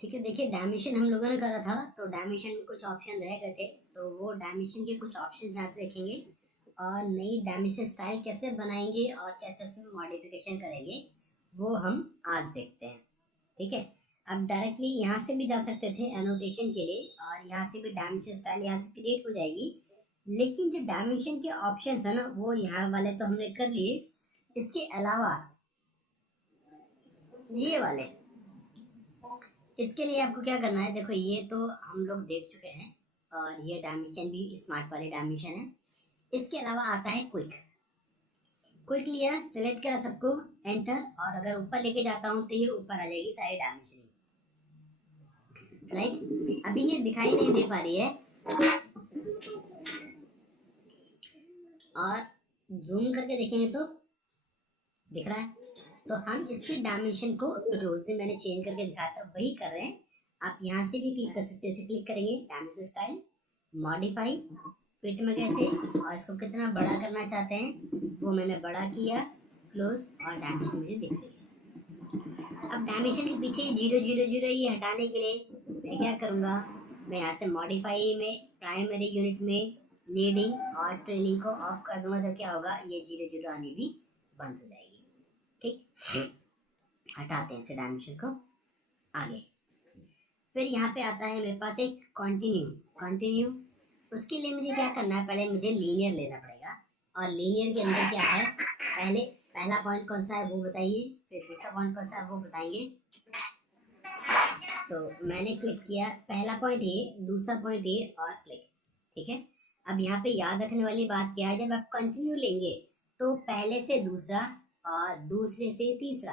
ठीक है, देखिए डायमेंशन हम लोगों ने करा था, तो डायमेंशन में कुछ ऑप्शन रह गए थे, तो वो डायमेंशन के कुछ ऑप्शन यहाँ पे देखेंगे और नई डायमेंशन स्टाइल कैसे बनाएंगे और कैसे उसमें मॉडिफिकेशन करेंगे वो हम आज देखते हैं। ठीक है, अब डायरेक्टली यहाँ से भी जा सकते थे एनोटेशन के लिए और यहाँ से भी डायमेंशन स्टाइल यहाँ से क्रिएट हो जाएगी, लेकिन जो डायमेंशन के ऑप्शन है ना वो यहाँ वाले तो हमने कर लिए, इसके अलावा ये वाले, इसके लिए आपको क्या करना है, देखो ये तो हम लोग देख चुके हैं और ये डायमेंशन भी स्मार्ट वाले डायमेंशन है। इसके अलावा आता है क्विक। क्विक लिया, सिलेक्ट करा सबको, एंटर, और अगर ऊपर लेके जाता हूँ तो ये ऊपर आ जाएगी सारी डायमेंशन, राइट। अभी ये दिखाई नहीं दे पा रही है और जूम करके देखेंगे तो दिख रहा है। तो हम इसकी डायमेंशन को जो उस दिन मैंने चेंज करके दिखाया था वही कर रहे हैं। आप यहाँ से भी क्लिक कर सकते हैं, क्लिक करेंगे डायमेंशन स्टाइल, मॉडिफाई, फिट में गए थे और इसको कितना बड़ा करना चाहते हैं वो मैंने बड़ा किया, क्लोज, और डायमेंशन मुझे दिख रही है। अब डायमेंशन के पीछे 0 0 0 ये हटाने के लिए मैं क्या करूँगा, मैं यहाँ से मॉडिफाई में प्राइमरी यूनिट में लीडिंग और ट्रेलिंग को ऑफ कर दूंगा, तो क्या होगा, ये 0 0 आनी भी बंद हो जाएगी। ठीक, हटाते हैं इसे डायमेंशन को आगे। फिर यहाँ पे आता है मेरे पास एक कंटिन्यू। उसके लिए मुझे क्या करना है, पहले मुझे लीनियर लेना पड़ेगा, और लीनियर के अंदर क्या है, पहला पॉइंट कौन सा है वो बताइए, फिर दूसरा पॉइंट कौन सा है वो बताएंगे। तो मैंने क्लिक किया, पहला पॉइंट ये, दूसरा पॉइंट ये, और क्लिक। ठीक है, अब यहाँ पे याद रखने वाली बात क्या है, जब आप कंटिन्यू लेंगे तो पहले से दूसरा और दूसरे से तीसरा,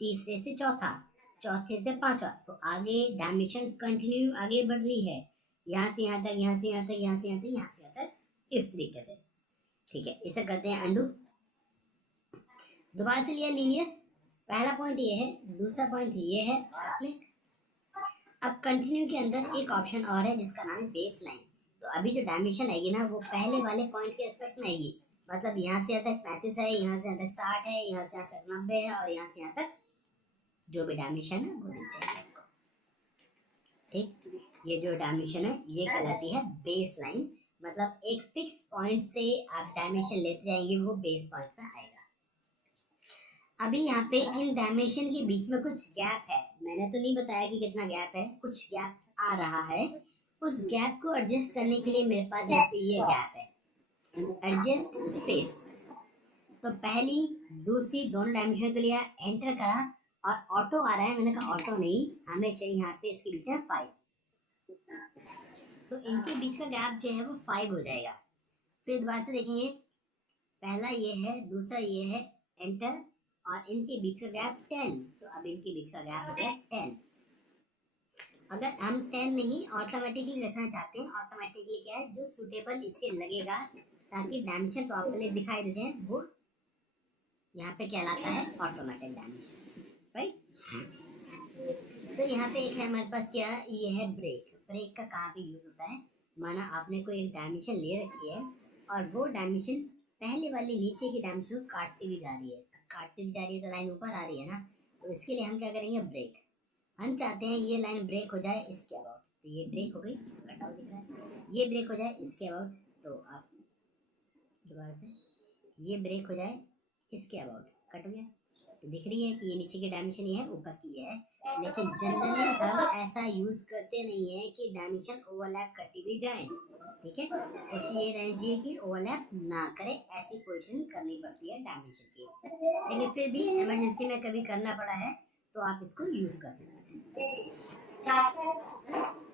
तीसरे से चौथा, चौथे से पांचवा, तो आगे डायमेंशन कंटिन्यू आगे बढ़ रही है, यहाँ से यहाँ तक, यहाँ से यहाँ तक, यहाँ से यहाँ तक, यहाँ से यहाँ तक, इस तरीके से। ठीक है, इसे करते हैं अंडू। दोबारा से लिया लीनियर, पहला पॉइंट ये है, दूसरा पॉइंट ये है, और क्लिक। अब कंटिन्यू के अंदर एक ऑप्शन और है जिसका नाम है बेस लाइन। तो अभी जो डायमेंशन आएगी ना वो पहले वाले पॉइंट के रिस्पेक्ट में आएगी, मतलब यहाँ से यहाँ तक 35 है, यहाँ से यहाँ तक 60 है, यहाँ से यहाँ तक 90 है, और यहाँ से यहाँ तक जो भी डायमेंशन है वो मिल जाएगी आपको। ठीक, ये जो डायमेंशन है ये कहलाती है बेस लाइन, मतलब एक फिक्स पॉइंट से आप डायमेंशन लेते जाएंगे वो बेस पॉइंट पर आएगा। अभी यहाँ पे इन डायमेंशन के बीच में कुछ गैप है, मैंने तो नहीं बताया कि कितना गैप है, कुछ गैप आ रहा है। उस गैप को एडजस्ट करने के लिए मेरे पास यहाँ पे ये गैप है, एडजस्ट स्पेस। तो पहली दूसरी दोनों डायमेंशन के लिए एंटर करा और ऑटो आ रहा है, मैंने कहा ऑटो नहीं, हमें चाहिए यहाँ पे इसके बीच में 5, तो इनके बीच का गैप जो है वो 5 हो जाएगा। फिर दोबारा से देखेंगे, पहला ये है, दूसरा ये है, एंटर, और इनके बीच का गैप 10, तो अब इनके बीच का गैप हो गया 10। अगर हम 10 नहीं ऑटोमेटिकली रखना चाहते हैं, ऑटोमेटिकली क्या है जो सुटेबल इसके लगेगा ताकि डायमेंशन प्रॉपर्ली दिखाई देते हैं, वो यहाँ पे कहलाता है ऑटोमेटिक डायमेंशन, राइट। तो यहाँ पे एक है हमारे पास, क्या ये है ब्रेक। ब्रेक का कहाँ पे यूज होता है, माना आपने कोई एक डायमेंशन ले रखी है और वो डायमेंशन पहले वाली नीचे की डायमेंशन को काटती भी जा रही है, काटती भी जा रही है तो लाइन ऊपर आ रही है ना, तो इसके लिए हम क्या करेंगे, ब्रेक। हम चाहते हैं ये लाइन ब्रेक हो जाए इसके अबाउट, तो ये ब्रेक हो गई, कट आउट दिख रहा है, ये ब्रेक हो जाए इसके अबाउट, तो आप दोबारा से ये ब्रेक हो जाए इसके अबाउट, कट हो गया। तो दिख रही है कि ये नीचे की डायमेंशन ये है, ऊपर की ये है, लेकिन जनरली हम ऐसा यूज करते नहीं है कि डायमेंशन ओवरलैप करती भी जाए। ठीक है, कोशिश ये रहनी चाहिए कि ओवरलैप ना करे, ऐसी पोजीशन करनी पड़ती है डायमेंशन की, लेकिन फिर भी इमरजेंसी में कभी करना पड़ा है तो आप इसको यूज कर सकते हैं।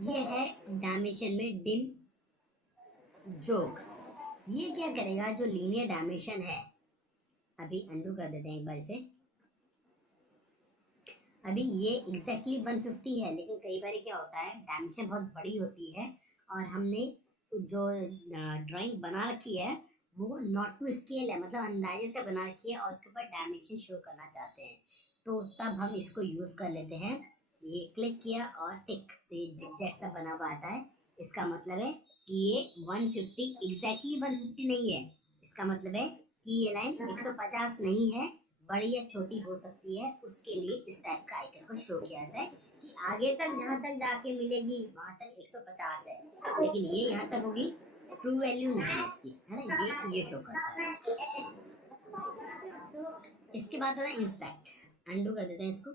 ये है डायमेंशन में डिम जोग। ये क्या करेगा, जो लीनियर डायमेंशन है, अभी अंडू कर देते हैं एक बार इसे। अभी ये एग्जैक्टली 150 है, लेकिन कई बार क्या होता है डायमेंशन बहुत बड़ी होती है और हमने जो ड्राइंग बना रखी है वो नॉट टू स्केल है, मतलब अंदाजे से बना रखी है और उसके ऊपर डायमेंशन शो करना चाहते हैं, तो तब हम इसको यूज कर लेते हैं। ये क्लिक किया और टिक, तो ये जिगजैग सा बना हुआ आता है, इसका मतलब है कि ये 150 एग्जैक्टली 150 नहीं है, इसका मतलब है कि ये लाइन 150 नहीं है, बड़ी या छोटी हो सकती है, उसके लिए इस टाइप का आइकन को शो किया जाता है कि आगे तक जहाँ तक जाके मिलेगी वहां तक 150 है, लेकिन ये यहाँ तक होगी, ट्रू वैल्यू नहीं है इसकी, है ना, ये शो करता है। इसके बाद आता है इंस्पेक्ट, अंडू कर देते हैं इसको।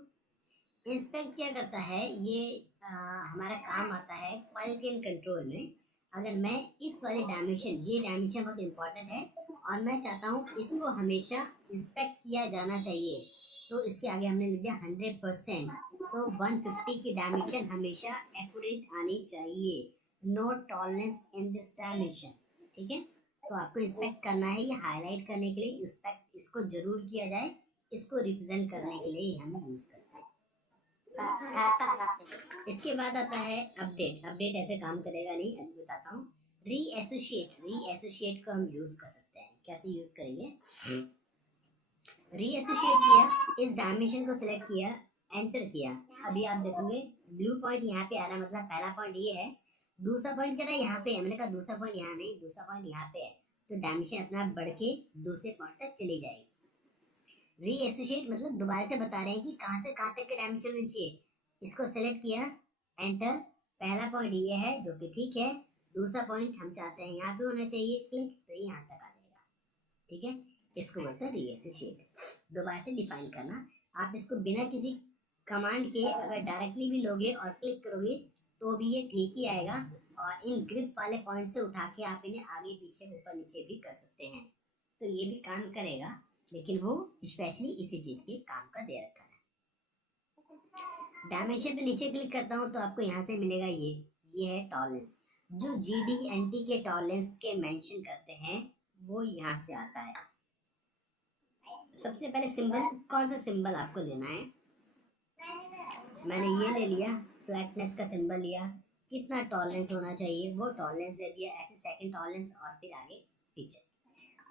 इंस्पेक्ट क्या करता है, ये हमारा काम आता है क्वालिटी एंड कंट्रोल में। अगर मैं इस वाले डायमेंशन, ये डायमेंशन बहुत इंपॉर्टेंट है और मैं चाहता हूँ इसको हमेशा इंस्पेक्ट किया जाना चाहिए, तो इसके आगे हमने लिख दिया 100%। तो 150 की डायमेंशन हमेशा एक्यूरेट आनी चाहिए, no tolerance in this dimension, ठीक है। तो आपको इंस्पेक्ट करना है, ये हाईलाइट करने के लिए इंस्पेक्ट इसको जरूर किया जाए, इसको रिप्रेजेंट करने के लिए हम यूज करते हैं। इसके बाद आता है अपडेट। अपडेट ऐसे काम करेगा नहीं, अभी बताता हूँ। रीएसोशिएट को हम यूज कर सकते हैं, कैसे यूज करेंगे। रीएसोशिएट किया, इस डायमेंशन को सिलेक्ट किया, एंटर किया, अभी आप देखोगे ब्लू पॉइंट यहाँ पे आ रहा है, मतलब पहला पॉइंट ये है, दूसरा पॉइंट क्या है यहाँ पे है, मैंने कहा दूसरा पॉइंट यहाँ नहीं, दूसरा पॉइंट यहाँ पे है, तो डायमेंशन अपना बढ़ के दूसरे पॉइंट तक चली जाएगी। रीएसोशिएट मतलब दोबारा से बता रहे हैं कि कहाँ से कहाँ तक के डायमेंशन होनी चाहिए। इसको सेलेक्ट किया, एंटर, पहला पॉइंट ये है जो कि ठीक है, दूसरा पॉइंट हम चाहते हैं यहाँ पे होना चाहिए, क्लिक, तो ये यहाँ तक आ जाएगा, ठीक है। इसको बोलते हैं रीएसोशिएट। दोबारा से डिफाइन करना, आप इसको बिना किसी कमांड के अगर डायरेक्टली भी लोगे और क्लिक करोगे तो भी ये ठीक ही आएगा, और इन ग्रिप वाले पॉइंट से उठा के आप इन्हें आगे पीछे ऊपर नीचे भी कर सकते हैं, तो ये भी काम करेगा, लेकिन वो स्पेशली इसी चीज के काम का दे रखा है। डायमेंशन पे नीचे क्लिक करता हूँ तो आपको यहाँ से मिलेगा ये है टॉलरेंस, जो GD&T के टॉलरेंस के मेंशन करते हैं वो यहाँ से आता है। सबसे पहले सिंबल, कौन सा सिंबल आपको लेना है, मैंने ये ले लिया, फ्लैटनेस का सिंबल लिया, कितना टॉलरेंस होना चाहिए वो टॉलरेंस दे दिया, ऐसे सेकंड टॉलरेंस और फिर आगे पीछे,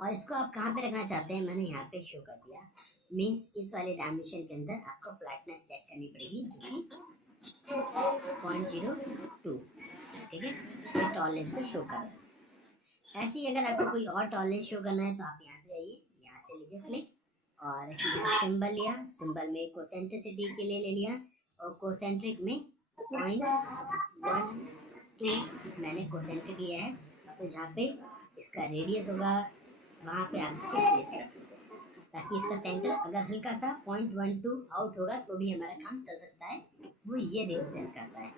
और इसको आप कहाँ पे रखना चाहते हैं मैंने यहाँ पे शो कर दिया। मींस इस वाले डायमेंशन के अंदर आपको फ्लैटनेस चेक करनी पड़ेगी जो कि 0.02, ठीक है, ये टॉलरेंस को शो कर रहा है। ऐसे ही अगर आपको कोई और टॉलरेंस शो करना है तो आप यहाँ से जाइए, यहाँ से लीजिए क्लिक, और यहाँ सिंबल लिया, सिंबल में कोसेंट्रिसिटी के लिए ले लिया, और कोसेंट्रिक में 0.12 मैंने कोसेंट्रिक लिया है, तो जहाँ पे इसका रेडियस होगा वहाँ पे आप इसको प्लेस कर सकते हैं, ताकि इसका सेंटर अगर हल्का सा 0.12 आउट होगा तो भी हमारा काम चल सकता है, वो ये रिप्रेजेंट करता है।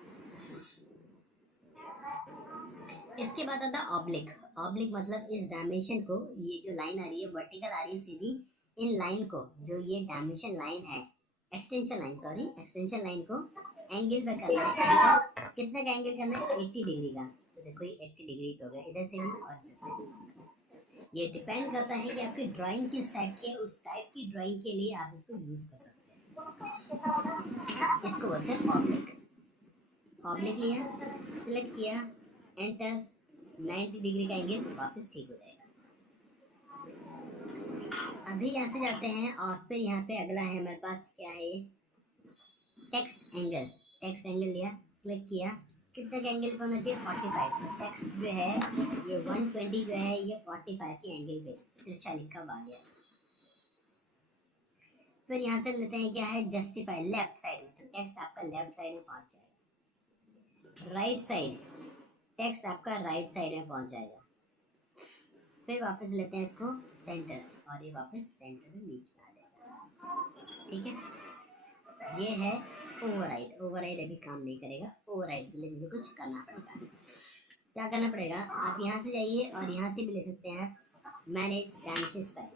इसके बाद आता है ऑब्लिक। ऑब्लिक मतलब इस डायमेंशन को, ये जो लाइन आ रही है वर्टिकल आ रही है सीधी, इन लाइन को, जो ये डायमेंशन लाइन है, एक्सटेंशन लाइन को एंगल पे करना है। कितना का एंगल करना है, 80 डिग्री का, तो देखो ये 80 डिग्री तो हो गया, इधर से भी और इधर से भी। ये डिपेंड करता है कि आपकी ड्राइंग किस टाइप की है, उस टाइप की ड्राइंग के लिए आप इसको यूज कर सकते हैं। इसको बोलते हैं ऑब्लिक। ऑब्लिक लिया, सिलेक्ट किया, एंटर, 90 डिग्री का एंगल वापस ठीक हो जाएगा। अभी यहाँ से जाते हैं और फिर यहाँ पे अगला है हमारे पास, क्या है, टेक्स्ट एंगल। टेक्स्ट एंगल लिया, क्लिक किया, कितने का एंगल पे होना चाहिए, 45। तो टेक्स्ट जो है ये 120 जो है ये 45 के एंगल पे तिरछा लिखा हुआ आ गया। फिर यहाँ से लेते हैं क्या है, जस्टिफाई, लेफ्ट साइड में, तो टेक्स्ट आपका लेफ्ट साइड में पहुंच जाएगा। राइट साइड, टेक्स्ट आपका राइट साइड में पहुंच जाएगा। फिर वापस लेते हैं इसको सेंटर, और ये वापस सेंटर में बीच में आ जाएगा, ठीक है। ये है ओवरराइड। ओवरराइड अभी काम नहीं करेगा, ओवरराइड के लिए मुझे कुछ करना पड़ेगा। क्या करना पड़ेगा, आप यहाँ से जाइए और यहाँ से भी ले सकते हैं मैनेज डायमेंशन स्टाइल।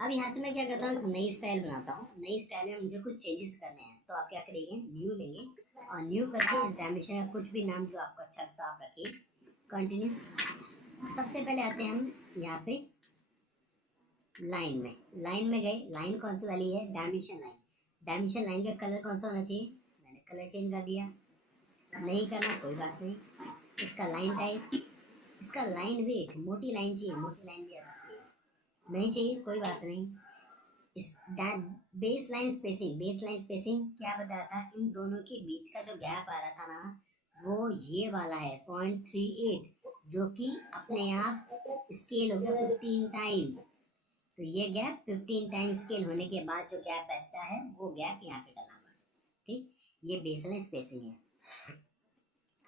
अब यहाँ से मैं क्या करता हूँ, नई स्टाइल बनाता हूँ। नई स्टाइल में मुझे कुछ चेंजेस करने हैं, तो आप क्या करेंगे, न्यू लेंगे, और न्यू करके इस डायमेंशन का कुछ भी नाम जो आपको अच्छा लगता है आप रखिए, कंटिन्यू। सबसे पहले आते हैं हम यहाँ पे लाइन में गए, लाइन कौन सी वाली है, डायमेंशन लाइन। डायमेंशन लाइन का कलर कौन सा होना चाहिए, मैंने कलर चेंज कर दिया, नहीं करना कोई बात नहीं। इसका लाइन टाइप, इसका लाइन वेट, मोटी लाइन चाहिए, मोटी लाइन भी आ सकती है, नहीं चाहिए कोई बात नहीं। इस बेस लाइन स्पेसिंग क्या बताया था, इन दोनों के बीच का जो गैप आ रहा था ना, वो ये वाला है 0.38, जो कि अपने आप स्केल हो गया 15 टाइम। तो ये गैप 15 टाइम स्केल होने के बाद जो गैप बचता है वो गैप यहाँ पे डालना पड़ेगा। ठीक, ये बेसलाइन स्पेसिंग है।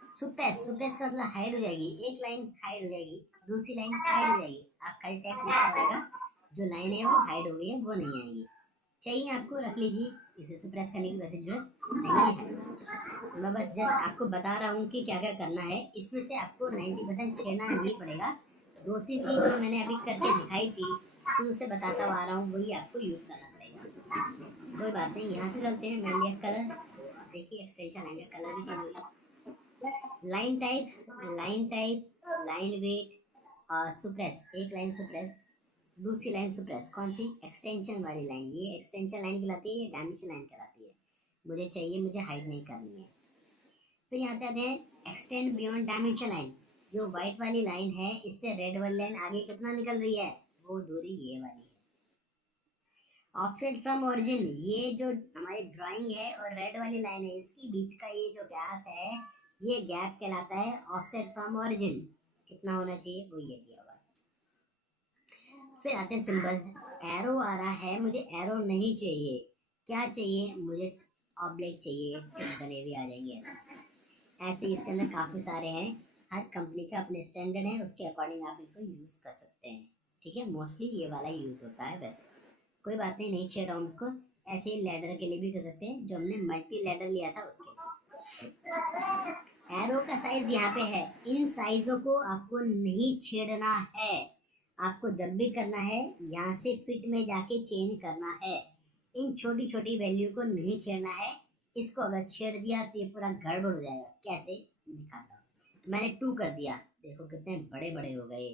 सुप्रेस, सुप्रेस का मतलब हाइड हो जाएगी, एक लाइन हाइड हो जाएगी, दूसरी लाइन हाइड हो जाएगी, आपका टेक्स्ट लिखा रहेगा, जो लाइन है वो हाइड हो गई है वो नहीं आएगी। चाहिए आपको रख लीजिए, इसे सुप्रेस करने की वैसे जरूरत नहीं है। मैं बस जस्ट आपको बता रहा हूँ कि क्या क्या करना है। इसमें से आपको 90% छेड़ना नहीं पड़ेगा। 2-3 चीज जो मैंने अभी करके दिखाई थी, शुरू से बताता आ रहा हूँ, वही आपको यूज करना पड़ेगा। कोई बात नहीं, यहाँ से चलते हैं। मैंने लिया कलर, तो अब देखिए एक्सटेंशन लाइन का कलर भी चेंज हो गया। Line type, line weight, suppress, एक लाइन सुप्रेस, दूसरी लाइन सुप्रेस। कौन सी? एक्सटेंशन वाली लाइन। ये एक्सटेंशन लाइन कहलाती है, ये डायमेंशन लाइन कहलाती है। मुझे चाहिए, मुझे हाइड नहीं करनी है। फिर यहाँ पे आते हैं एक्सटेंड बियॉन्ड डायमेंशन लाइन। जो व्हाइट वाली लाइन है, इससे रेड वाली लाइन आगे कितना निकल रही है, वो दूरी ये वाली है। ऑफसेट फ्रॉम ओरिजिन, ये जो हमारी ड्राइंग है और रेड वाली लाइन है, इसकी बीच का ये जो गैप है, ये गैप कहलाता है ऑफसेट फ्रॉम ओरिजिन। कितना होना चाहिए, वो ये दिया हुआ है। फिर आते हैं सिंबल। एरो आ रहा है, मुझे एरो नहीं चाहिए, क्या चाहिए मुझे, ऑब्लिक चाहिए, बने हुए आ जाएंगे ऐसे। ऐसे इसके अंदर काफी सारे हैं, हर कंपनी का अपने स्टैंडर्ड है, उसके अकॉर्डिंग आप इनको यूज कर सकते हैं। ठीक है, मोस्टली ये वाला यूज होता है। वैसे कोई बात नहीं, नहीं छेड़ रहा हूँ इसको। ऐसे ही लैडर के लिए भी कर सकते हैं, जो हमने मल्टी लैडर लिया था उसके लिए। एरो का साइज यहाँ पे है, इन साइजों को आपको नहीं छेड़ना है। आपको जब भी करना है, यहाँ से फिट में जाके चेंज करना है। इन छोटी छोटी वैल्यू को नहीं छेड़ना है। इसको अगर छेड़ दिया तो ये पूरा गड़बड़ हो जाएगा। कैसे, दिखाता हूँ। मैंने 2 कर दिया, देखो कितने बड़े बड़े हो गए।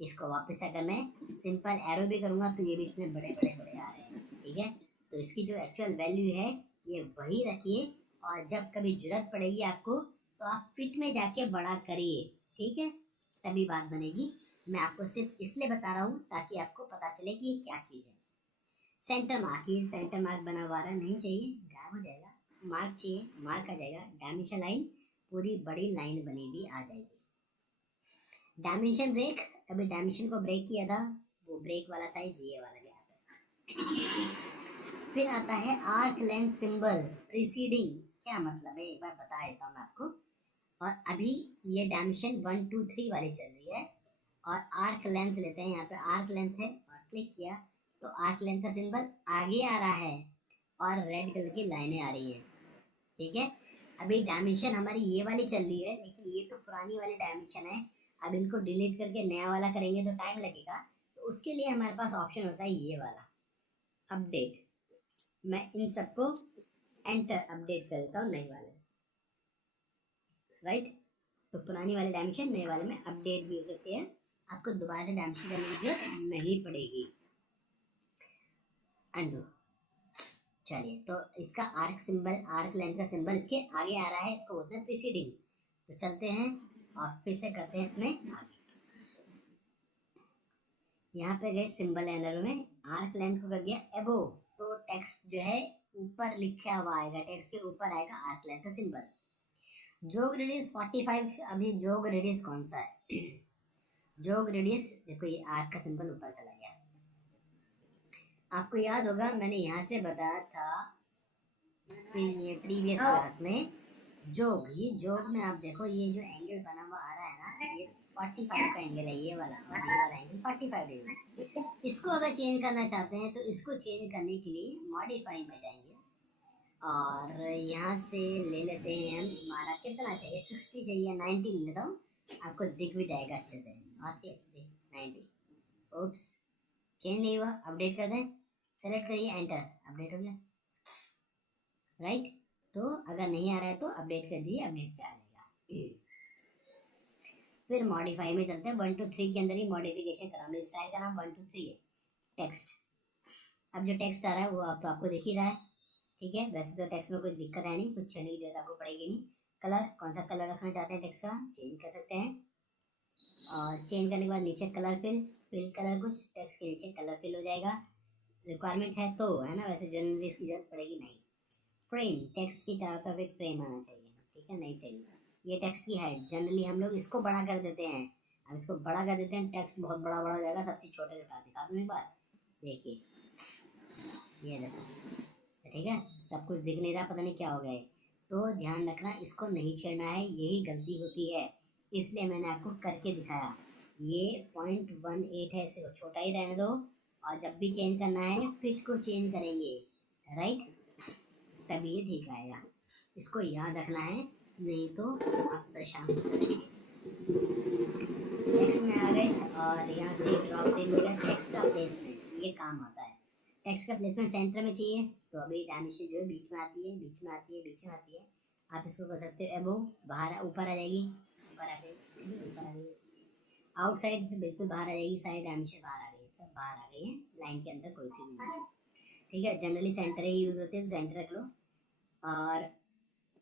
इसको वापस अगर मैं सिंपल एरो भी करूंगा तो ये भी इतने बड़े बड़े बड़े आ रहे हैं। ठीक है, तो इसकी जो एक्चुअल वैल्यू है ये वही रखिए, और जब कभी जरूरत पड़ेगी आपको तो आप फिट में जाके बड़ा करिए। ठीक है, तभी बात बनेगी। मैं आपको सिर्फ इसलिए बता रहा हूँ ताकि आपको पता चले कि ये क्या चीज़ है। सेंटर मार्क, ये सेंटर मार्क बना हुआ नहीं चाहिए, गायब हो जाएगा। मार्क चाहिए, मार्क आ जाएगा। डायमेंशन लाइन, पूरी बड़ी लाइन बनी हुई आ जाएगी। डायमेंशन ब्रेक, अभी डायमेंशन को ब्रेक किया था, वो ब्रेक वाला साइज ये वाला गया है। फिर आता है आर्क लेंथ सिंबल प्रीसीडिंग। क्या मतलब है, एक बार बता देता हूँ मैं आपको। और अभी ये डायमेंशन 1 2 3 वाली चल रही है, और आर्क लेंथ लेते हैं। यहाँ पे आर्क लेंथ है, और क्लिक किया तो आर्क लेंथ का सिंबल आगे आ रहा है, और रेड कलर की लाइनें आ रही है। ठीक है, अभी डायमेंशन हमारी ये वाली चल रही है, लेकिन ये तो पुरानी वाली डायमेंशन है। अब इनको डिलीट करके नया वाला करेंगे तो टाइम लगेगा, तो उसके लिए हमारे पास ऑप्शन होता है ये वाला, अपडेट। मैं इन सबको एंटर अपडेट कर देता हूँ नए वाले, राइट। तो पुरानी वाले डायमेंशन नए वाले में अपडेट भी हो सकती है, आपको दोबारा से डायमेंशन करने की जरूरत नहीं पड़ेगी। अंडू। चलिए, तो इसका आर्क सिंबल, आर्क लेंथ का सिंबल इसके आगे आ रहा है, इसको बोलते हैं प्रीसीडिंग। तो चलते हैं और फिर से करते हैं इसमें आगे। यहाँ पे गए सिंबल एनर में, आर्क लेंथ को कर दिया एबो, तो टेक्स्ट जो है ऊपर लिखा हुआ आएगा, टेक्स्ट के ऊपर आएगा आर्क लेंथ का सिंबल। जोग रेडियस 45। अभी जोग रेडियस कौन सा है, जोग रेडियस देखो, ये आर्क का सिंबल ऊपर चला गया। आपको याद होगा मैंने यहाँ से बताया था प्रीवियस क्लास में, जोग, ये जोग में आप देखो ये जो एंगल बना हुआ आ रहा है ना, ये 45 का एंगल है, ये वाला, और ये वाला एंगल 45 डिग्री। इसको अगर चेंज करना चाहते हैं तो इसको चेंज करने के लिए मॉडिफाई में जाएंगे, और यहाँ से ले लेते हैं हम, हमारा कितना चाहिए, 60 चाहिए, 90 ले लेता हूँ, आपको दिख भी जाएगा अच्छे से। और फिर 90, ओप्स, चेंज नहीं हुआ, अपडेट कर दें, सेलेक्ट करिए, एंटर, अपडेट हो गया, राइट। तो अगर नहीं आ रहा है तो अपडेट कर दीजिए, अपडेट से आ जाएगा। फिर मॉडिफाई में चलते हैं, 1 2 3 के अंदर ही मॉडिफिकेशन करा, मेरे स्टाइल का नाम 1 2 3 है। टेक्स्ट, अब जो टेक्स्ट आ रहा है वो आपको दिख ही रहा है। ठीक है, वैसे तो टेक्स्ट में कोई दिक्कत है नहीं, कुछ छेड़ने की जरूरत आपको पड़ेगी नहीं। कलर, कौन सा कलर रखना चाहते हैं टेक्स्ट का, चेंज कर सकते हैं। और चेंज करने के बाद नीचे कलर फिल कलर, कुछ टेक्स्ट के नीचे कलर फिल हो जाएगा, रिक्वायरमेंट है तो, है ना, वैसे जनरली इसकी जरूरत पड़ेगी नहीं। फ्रेम, टेक्स्ट की चारों तरफ एक फ्रेम आना चाहिए, ठीक है, नहीं चाहिए। ये टेक्स्ट की हाइट, जनरली हम लोग इसको बड़ा कर देते हैं। अब इसको बड़ा कर देते हैं, टेक्स्ट बहुत बड़ा बड़ा हो जाएगा, सब चीज़ छोटे दिखा दूँ एक बार, देखिए ये देखो, ठीक है, सब कुछ दिख नहीं रहा, पता नहीं क्या हो गया है। तो ध्यान रखना, इसको नहीं छेड़ना है, यही गलती होती है, इसलिए मैंने आपको करके दिखाया। ये 0.18 है, इसे छोटा ही रहने दो, और जब भी चेंज करना है फिट को चेंज करेंगे, राइट, तभी ये ठीक आएगा। इसको याद रखना है, नहीं तो आप परेशान हो जाएंगे। टेक्स्ट में आ गए और यहाँ से ड्रॉप इन मिला, टेक्स्ट का प्लेसमेंट, ये काम आता है। टेक्स्ट का प्लेसमेंट सेंटर में चाहिए, तो अभी डायमेंशन जो है बीच में आती है, बीच में आती है, बीच में आती है। आप इसको कर सकते हो एबो, बाहर ऊपर आ जाएगी, ऊपर आ गई, ऊपर आ गई। आउटसाइड बिल्कुल बाहर आ जाएगी, साइड डायमेंशन बाहर आ गई, सब बाहर आ गई है, लाइन के अंदर कोई सी भी नहीं है, ठीक है। जनरली सेंटर ही यूज होते हैं, तो सेंटर रख लो। और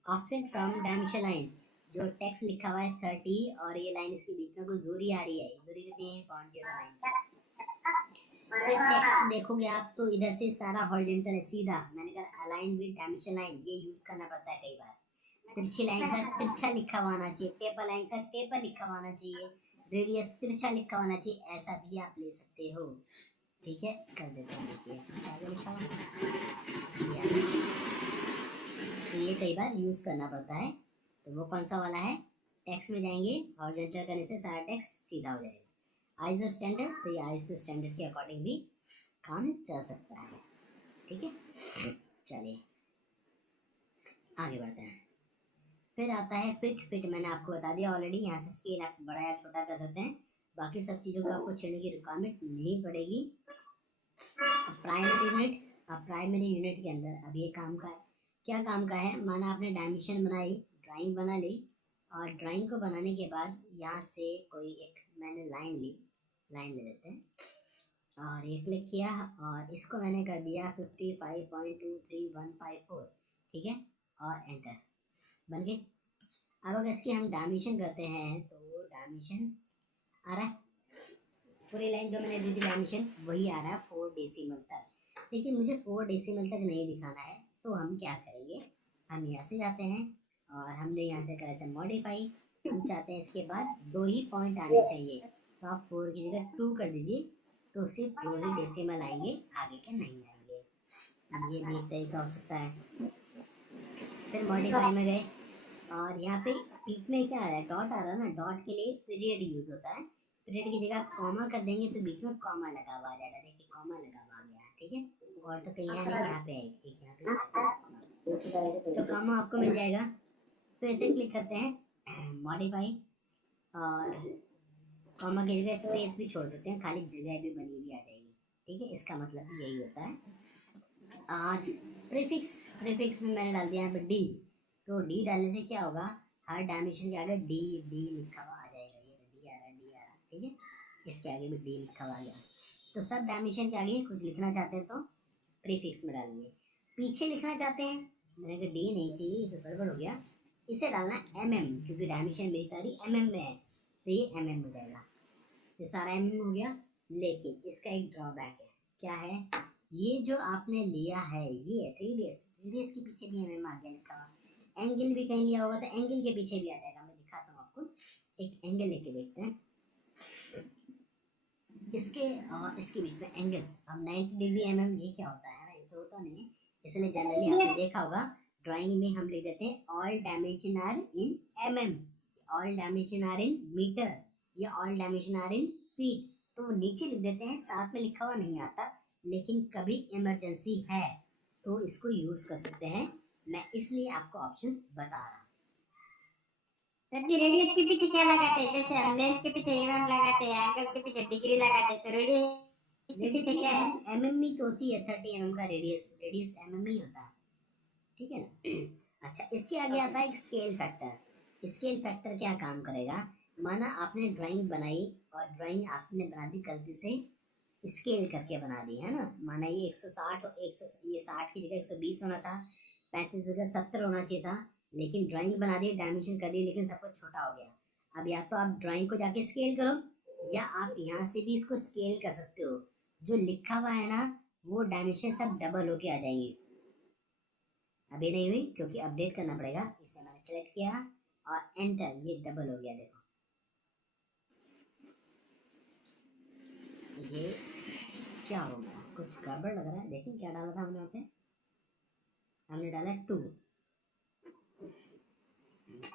ऑफसेट फ्रॉम डायमेंशन लाइन, जो टेक्स्ट लिखा हुआ है 30 और ये लाइन इसके बीच में कुछ दूरी आ रही है, दूरी कितनी है 0.09। फिर टेक्स्ट देखोगे आप तो इधर से सारा हॉरिजॉन्टल है, सीधा, मैंने कहा अलाइन विद डायमेंशन लाइन, ये यूज करना पड़ता है कई बार। तिरछी लाइन से तिरछा लिखा हुआ आना चाहिए, टेपर लाइन से टेपर लिखा हुआ आना चाहिए, रेडियस तिरछा लिखा होना चाहिए, ऐसा भी आप ले सकते हो, ठीक है। कर देते हैं, देखिए आगे लिखा हुआ, तो ये कई बार यूज करना पड़ता है। तो वो कौन सा वाला है, टेक्स्ट में जाएंगे, हॉरिजॉन्टल करने से सारा टेक्स्ट सीधा हो जाएगा। आईएसओ स्टैंडर्ड, तो ये आईएसओ स्टैंडर्ड के अकॉर्डिंग भी काम चल सकता है, ठीक है। चलिए आगे बढ़ते हैं। फिर आता है फिट, फिट मैंने आपको बता दिया ऑलरेडी, यहाँ से स्केल आप बड़ा या छोटा कर सकते हैं, बाकी सब चीज़ों को आपको छेड़ने की रिक्वायरमेंट नहीं पड़ेगी। प्राइमरी यूनिट, अब प्राइमरी यूनिट के अंदर अब ये काम का है, क्या काम का है, माना आपने डायमेंशन बनाई, ड्राइंग बना ली, और ड्राइंग को बनाने के बाद यहाँ से कोई एक मैंने लाइन ली, लाइन ले लेते हैं, और ये क्लिक किया और इसको मैंने कर दिया 55.23154, ठीक है, और एंटर, बन गई। अब अगर इसकी हम डायमेंशन करते हैं तो डायमेंशन आ रहा है, पूरी लाइन जो मैंने दी थी डायमेंशन वही आ रहा है 4 डेसिमल तक, लेकिन मुझे 4 डेसिमल तक नहीं दिखाना है, तो हम क्या करेंगे, हम यहाँ से जाते हैं और हमने यहाँ से करा था मॉडिफाई, हम चाहते हैं इसके बाद 2 ही पॉइंट आने चाहिए, तो आप 4 की जगह 2 कर दीजिए, तो सिर्फ 2 ही डेसिमल आएंगे, आगे के नहीं आएंगे, ये भी एक तरीका हो सकता है। फिर मॉडिफाई में गए और यहाँ पे पीक में क्या आ रहा है, डॉट आ रहा है ना, डॉट के लिए पीरियड यूज होता है, पीरियड की जगह कॉमा कर देंगे तो बीच में कॉमा लगा हुआ आ जाएगा, देखिए कॉमा लगा हुआ आ गया, ठीक है, और तो कहीं नहीं, यहाँ पे एक यहाँ पे, तो कॉमा आपको मिल जाएगा। फिर इसे क्लिक करते हैं मॉडिफाई, और कॉमा की जगह स्पेस भी छोड़ सकते हैं, खाली जगह भी बनी हुई आ जाएगी, ठीक है, इसका मतलब यही होता है। आज प्रीफिक्स, प्रीफिक्स में मैंने डाल दिया यहाँ पे डी, तो डी डालने से क्या होगा, हर डायमेंशन के आगे डी डी लिखा हुआ आ जाएगा, ये डी आ रहा है, डी आ रहा है, ठीक है, इसके आगे भी डी लिखा हुआ आ गया। तो सब डायमेंशन के आगे कुछ लिखना चाहते हैं तो प्रीफिक्स में डालेंगे, पीछे लिखना चाहते हैं, मैंने कहा डी नहीं चाहिए, तो गड़बड़ हो गया, इसे डालना mm, क्योंकि डायमेंशन मेरी सारी mm में है, तो ये mm हो जाएगा, ये सारा mm हो गया। लेकिन इसका एक ड्रॉबैक है, क्या है, ये जो आपने लिया है ये रेडियस, रेडियस के पीछे भी mm आ गया लिखा हुआ, एंगल भी कहीं लिया होगा तो एंगल के पीछे भी आ जाएगा, मैं दिखाता हूँ आपको, एक एंगल लेके देखते हैं, इसके और इसके बीच में एंगल, अब 90 डिग्री mm, ये क्या होता है ना, ये तो होता नहीं है, इसलिए जनरली आपने देखा होगा ड्राइंग में हम लिख देते हैं all dimension are in mm, all dimension are in metre, या all dimension are in feet, तो वो नीचे लिख देते हैं, साथ में लिखा हुआ नहीं आता, लेकिन कभी इमरजेंसी है तो इसको यूज कर सकते हैं, मैं इसलिए आपको ऑप्शंस बता रहा हूँ। रेडियस के पीछे क्या लगाते हैं, जैसे हम लेंथ के पीछे mm लगाते हैं, एंगल के पीछे डिग्री लगाते हैं, तो रेडियस के क्या है, mm ही तो होती है 30 mm का रेडियस, रेडियस mm ही होता है, ठीक है ना। अच्छा, इसके आगे आता है एक स्केल फैक्टर, स्केल फैक्टर क्या काम करेगा, माना आपने ड्राइंग बनाई और ड्राइंग आपने बना दी गलती से स्केल करके बना दी है ना, माना ये 160 और 100, ये 60 की जगह 120 होना था, 35 की जगह 70 होना चाहिए था, लेकिन ड्राइंग बना दी, डायमेंशन कर दी, लेकिन सब कुछ छोटा हो गया। अब या तो आप ड्राइंग को जाके स्केल करो, या आप यहाँ से भी इसको स्केल कर सकते हो, जो लिखा हुआ है ना वो डायमेंशन सब डबल होके आ जाएंगे। अभी नहीं हुई क्योंकि अपडेट करना पड़ेगा, इसे मैंने सेलेक्ट किया और एंटर, ये डबल हो गया, देखो ये क्या हो गया, कुछ गड़बड़ लग रहा है, देखें क्या डाला था हमने यहाँ पे, हमने डाला 2,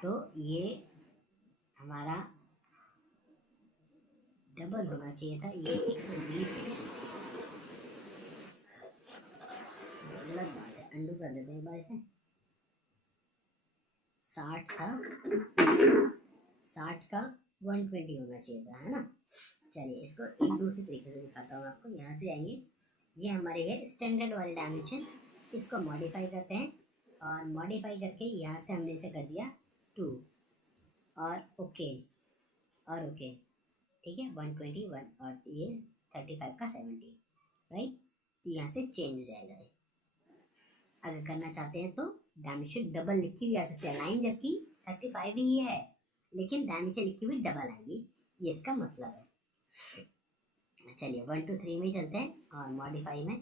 तो ये हमारा डबल होना चाहिए था, ये 120 गलत बात है, अंडू कर देते हैं एक बार इसे। 60 था, 60 का 120 होना चाहिए था, है ना। चलिए इसको एक दूसरे तरीके से दिखाता हूँ आपको। यहाँ से आएंगे, ये हमारे है स्टैंडर्ड वाले डायमेंशन, इसको मॉडिफाई करते हैं और मॉडिफाई करके यहाँ से हमने इसे कर दिया 2 और ओके और ओके, ठीक है। 121 और ये 35 का 70, राइट। तो यहाँ से चेंज हो जाएगा ये। अगर करना चाहते हैं तो डायमेंशन डबल लिखी हुई आ सकती है, लाइन जबकि 35 ही है लेकिन डायमेंशन लिखी हुई डबल आएगी, ये इसका मतलब है। चलिए 1 2 3 में चलते हैं और मॉडिफाई में,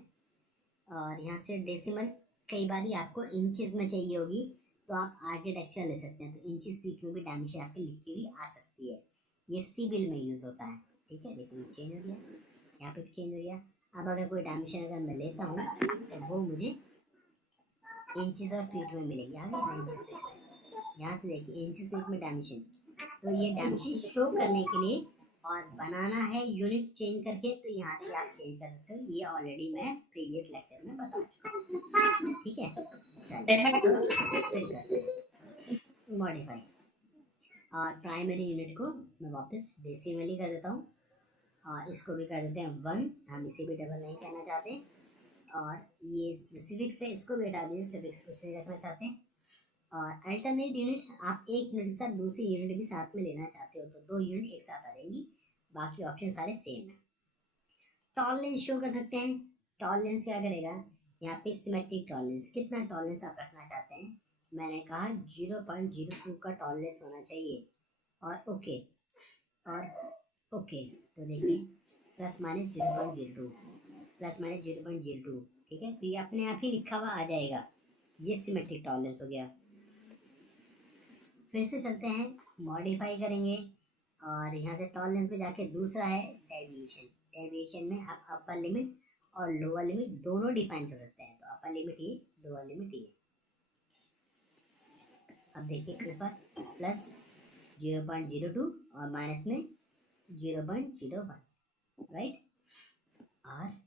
और यहाँ से डेसिमल कई बार आपको इंचेस में चाहिए होगी तो आप आर्किटेक्चर ले सकते हैं, तो इंचेस फीट में भी डायमेंशन आपकी लिखी हुई आ सकती है, ये सिविल में यूज होता है, ठीक है। देखिए चेंज हो गया, यहाँ पे भी चेंज हो गया। अब अगर कोई डायमेंशन अगर मैं लेता हूँ तो वो मुझे इंचेस और फीट में मिलेगी, आ गया इंचेस फीट में। यहाँ से देखिए इंचेस फीट में डायमेंशन, तो ये डायमेंशन शो करने के लिए और बनाना है यूनिट चेंज करके, तो यहाँ से आप चेंज कर सकते हो, ये ऑलरेडी मैं प्रीवियस लेक्चर में बता चुका हूँ, ठीक है। चलिए फिर करते हैं मॉडिफाई, और प्राइमरी यूनिट को मैं वापस डेसिमली कर देता हूँ और इसको भी कर देते हैं 1, हम इसे भी डबल नहीं कहना चाहते, और ये सिफिक्स है इसको भी हटा दीजिए, सिफिक्स कुछ नहीं रखना चाहते। और अल्टरनेट यूनिट, आप एक यूनिट के साथ दूसरी यूनिट भी साथ में लेना चाहते हो तो 2 यूनिट एक साथ आ जाएंगी, बाकी ऑप्शन सारे सेम है। टॉलरेंस शो कर सकते हैं, टॉलरेंस क्या करेगा, यहाँ पे सिमेट्रिक टॉलरेंस, कितना टॉलरेंस आप रखना चाहते हैं, मैंने कहा 0.02 का टॉलरेंस होना चाहिए, और ओके और ओके, तो देखिए प्लस माइनस 0.02 प्लस माइनस 0.02, ठीक है। तो ये अपने आप ही लिखा हुआ आ जाएगा, ये सिमेट्रिक टॉलरेंस हो गया। फिर से चलते हैं, मॉडिफाई करेंगे और यहाँ से टॉलरेंस पे जाके दूसरा है डेविएशन, डेविएशन में आप अपर लिमिट और लोअर लिमिट दोनों डिफाइन कर सकते हैं, तो अपर लिमिट ये, लोअर लिमिट ये। अब देखिए ऊपर प्लस 0.02 और माइनस में 0.01, राइट। और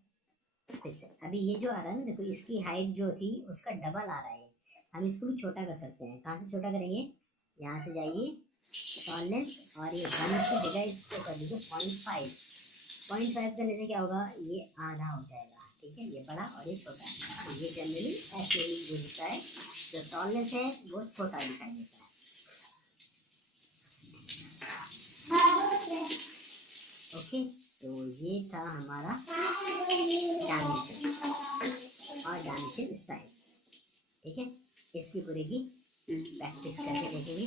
फिर से अभी ये जो आ रहा है ना, देखो इसकी हाइट जो थी उसका डबल आ रहा है, हम इसको भी छोटा कर सकते हैं। कहाँ से छोटा करेंगे, यहाँ से जाइए टॉलरेंस और ये 1 की जगह इसको कर दीजिए 0.5 करने से क्या होगा, ये आधा हो जाएगा, ठीक है। ये बड़ा और ये छोटा, तो ये जनरली ऐसे ही यूज होता है, जो टॉलरेंस है वो छोटा दिखाई देता है। ओके, तो ये था हमारा डायमेंशन और डायमेंशन स्टाइल, ठीक है। इसकी पूरी की प्रैक्टिस करके देखेंगे।